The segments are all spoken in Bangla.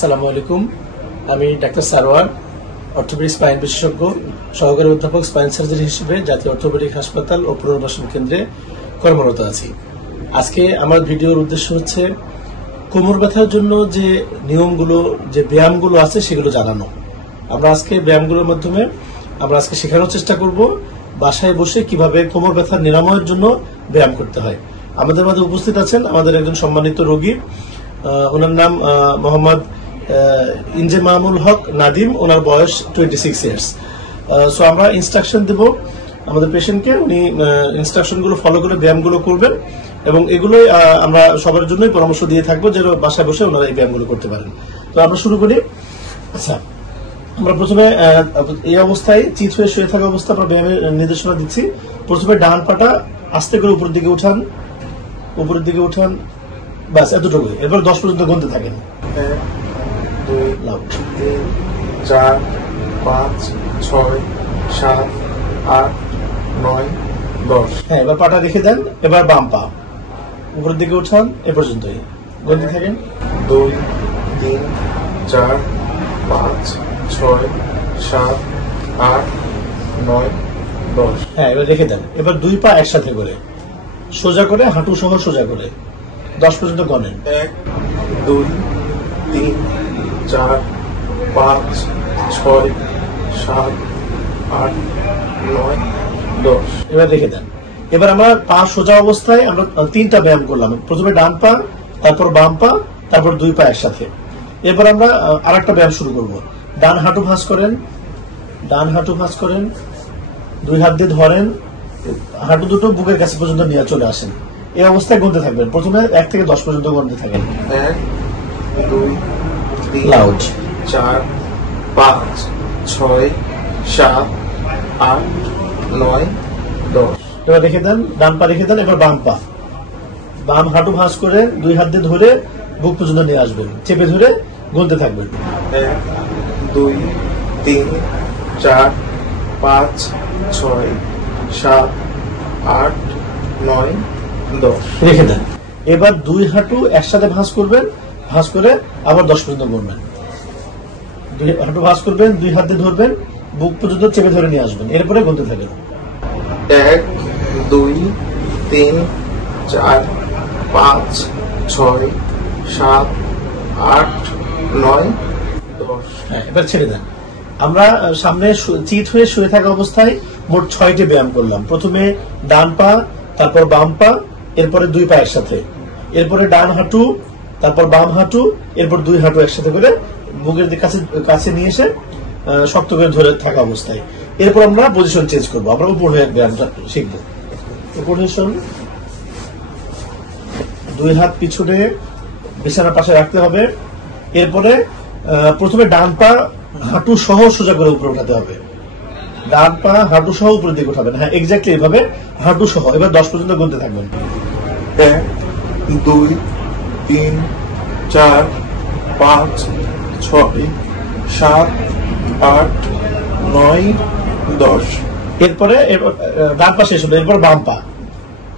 আসসালামু আলাইকুম। আমি ডাক্তার সারোয়ার, অর্থোপেডিক স্পাইন বিশেষজ্ঞ, সহকারী অধ্যাপক স্পাইন সার্জারি হিসেবে জাতীয় অর্থোপেডিক হাসপাতাল ও পুনর্বাসন কেন্দ্রে কর্মরত আছি। আজকে আমার ভিডিওর উদ্দেশ্য হচ্ছে কোমর ব্যথার জন্য যে নিয়মগুলো, যে ব্যায়ামগুলো আছে সেগুলো জানানো। আমরা আজকে ব্যায়ামগুলোর মাধ্যমে আমরা আজকে শেখানোর চেষ্টা করব বাসায় বসে কিভাবে কোমর ব্যথার নিরাময়ের জন্য ব্যায়াম করতে হয়। আমাদের মাঝে উপস্থিত আছেন আমাদের একজন সম্মানিত রোগী, ওনার নাম মোহাম্মদ ইনজেমামুল হক নাদিম। ওনার বয়স 26 ইয়ার্স। সো আমরা ইনস্ট্রাকশন দেব আমাদের পেশেন্টকে, উনি ইনস্ট্রাকশনগুলো ফলো করে ব্যায়ামগুলো করবেন এবং এগুলোই আমরা সবার জন্যই পরামর্শ দিয়ে থাকবো যেন বাসায় বসে ওনারা এই ব্যায়ামগুলো করতে পারেন। তো আমরা শুরু করি। আচ্ছা, আমরা প্রথমে এই অবস্থায় চিত হয়ে শুয়ে থাকা অবস্থা আমরা ব্যায়ামের নির্দেশনা দিচ্ছি। প্রথমে ডান পাটা আস্তে করে উপরের দিকে উঠান, উপরের দিকে উঠান, ব্যাস এতটুকুই। এরপর 10 পর্যন্ত গুনতে থাকেন। 1 2 3 4 5 6 7 8 9 10। হ্যাঁ, এবার পাটা রেখে দেন। এবার বাম পা উপরের দিকে উঠান, এ পর্যন্তই গুনতে থাকেন। 2 3 4 5 6 7 8 9 10। হ্যাঁ, এবার রেখে দেন। এবার দুই পা একসাথে করে সোজা করে, হাঁটু সহ সোজা করে 10 পর্যন্ত গণেন। 1 2 3 4 5 6 7 8 9 10। এবার রেখে দেন। এবার আমরা পা সোজা অবস্থায় আমরা 3টা ব্যায়াম করলাম। প্রথমে ডান পা, তারপর বাম পা, তারপর দুই পা একসাথে। এবার আমরা আরেকটা ব্যায়াম শুরু করব। ডান হাঁটু ভাঁজ করেন, ডান হাঁটু ভাঁজ করেন, দুই হাত দিয়ে ধরেন, হাঁটু দুটো বুকের কাছে পর্যন্ত নিয়ে চলে আসেন। এই অবস্থায় গুনতে থাকবেন। প্রথমে 1 থেকে 10 পর্যন্ত গুনতে থাকেন। 1 2 3 লাউড 4 5 6 7 8 9 10। এবার রেখে দেন, ডান পা রেখে দেন। এবার বাম পা, বাম হাঁটু ভাঁজ করে দুই হাত দিয়ে ধরে বুক পর্যন্ত নিয়ে আসবেন, চেপে ধরে গুনতে থাকবেন। 1 2 3 4 5 6 7 8 9 10। রেখে দেন। এবার দুই হাঁটু একসাথে ভাঁজ করবেন, ভাঁজ করে আবার 10 পর্যন্ত গুনবেন। দুই হাঁটু ভাঁজ করবেন, দুই হাত দিয়ে ধরবেন, বুক পর্যন্ত চেপে ধরে নিয়ে আসবেন। এরপরে গুনতে থাকবেন। 1 2 3 4 5 6 7 8 9 10। হ্যাঁ, এবার ছেড়ে দেন। আমরা সামনে চিত হয়ে শুয়ে থাকা অবস্থায় মোট 6টি ব্যায়াম করলাম। প্রথমে ডান পা, তারপর বাম পা, এরপরে দুই পা একসাথে, এরপরে ডান হাঁটু, তারপর বাম হাঁটু, এরপর দুই হাঁটু একসাথে করে বুকের কাছে নিয়ে এসে শক্ত করে ধরে থাকা অবস্থায়। এরপর আমরা পজিশন চেঞ্জ করবো। আমরা উপর হয়ে ব্যায়ামটা শিখবো। পজিশন, দুই হাত পিছনে বিছানার পাশে রাখতে হবে। এরপরে প্রথমে ডান পা হাঁটু সহ সোজা করে উপরে উঠাতে হবে। ডান পা হাঁটু সহ উপরের দিকে উঠাবেন। হ্যাঁ, এক্স্যাক্টলি এইভাবে হাঁটু সহ। এবার 10 পর্যন্ত গুনতে থাকবেন। 1 2 3 4 5 6 7 8 9 10। এরপরে ডান পা শেষ হলো। এরপর বাম পা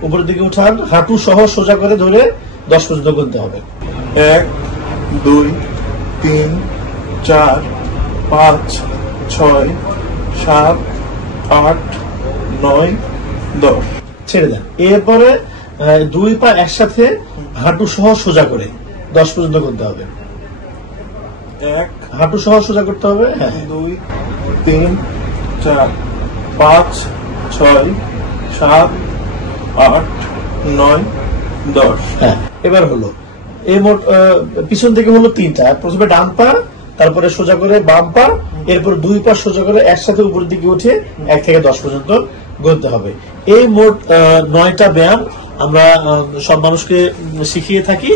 উপরের দিকে উঠান, হাঁটু সহ সোজা করে ধরে 10 পর্যন্ত গুনতে হবে। 1 2 3 4 5 6 7 8 9 10। ছেড়ে দেন। এরপরে দুই পা একসাথে হাঁটু সহ সোজা করে 10 পর্যন্ত গুনতে হবে। 1 হাঁটু সহ সোজা করতে হবে। হ্যাঁ, 2 3 4 5 6 7 8 9 10। হ্যাঁ, এবার হলো এই মোট পিছন থেকে হলো 3টা। প্রথমে ডান পা, তারপরে সোজা করে বাম পা, এরপর দুই পা সোজা করে একসাথে উপরের দিকে উঠে 1 থেকে 10 পর্যন্ত গুনতে হবে। এই মোট 9টা ব্যায়াম আমরা সব মানুষকে শিখিয়ে থাকি।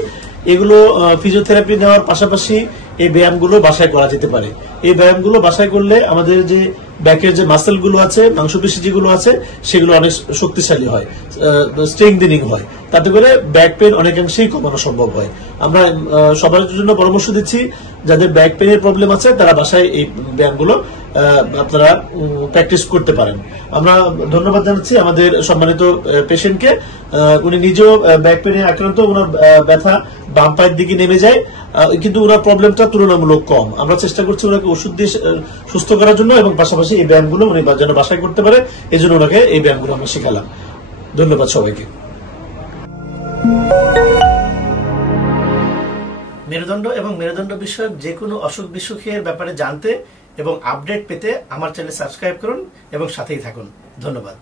এগুলো ফিজিওথেরাপি নেওয়ার পাশাপাশি এই ব্যায়ামগুলো বাসায় করা যেতে পারে। এই ব্যায়ামগুলো বাসায় করলে আমাদের যে ব্যাকের যে মাসেল গুলো আছে, মাংসপেশি যেগুলো আছে, সেগুলো অনেক শক্তিশালী হয়, স্ট্রেংথেনিং হয়। তাতে করে ব্যাক পেন অনেকাংশেই কমানো সম্ভব হয়। আমরা সবার জন্য পরামর্শ দিচ্ছি, যাদের ব্যাক পেনের প্রবলেম আছে তারা বাসায় এই ব্যায়ামগুলো আপনারা প্র্যাকটিস করতে পারেন। আমরা ধন্যবাদ জানাচ্ছি আমাদের সম্মানিত পেশেন্টকে। উনি নিজেও ব্যাক পেনে আক্রান্ত, ওনার ব্যথা বাম পায়ের দিকে নেমে যায়, কিন্তু ওনার প্রবলেমটা তুলনামূলক কম। আমরা চেষ্টা করছি ওনাকে ওষুধ দিয়ে সুস্থ করার জন্য, এবং পাশাপাশি এই ব্যায়ামগুলো উনি যেন বাসায় করতে পারে, এই জন্য ওনাকে এই ব্যায়ামগুলো আমি শেখালাম। ধন্যবাদ সবাইকে। মেরুদণ্ড এবং মেরুদণ্ড বিষয়ক যে কোনো অসুখ বিসুখের ব্যাপারে জানতে এবং আপডেট পেতে আমার চ্যানেল সাবস্ক্রাইব করুন এবং সাথেই থাকুন। ধন্যবাদ।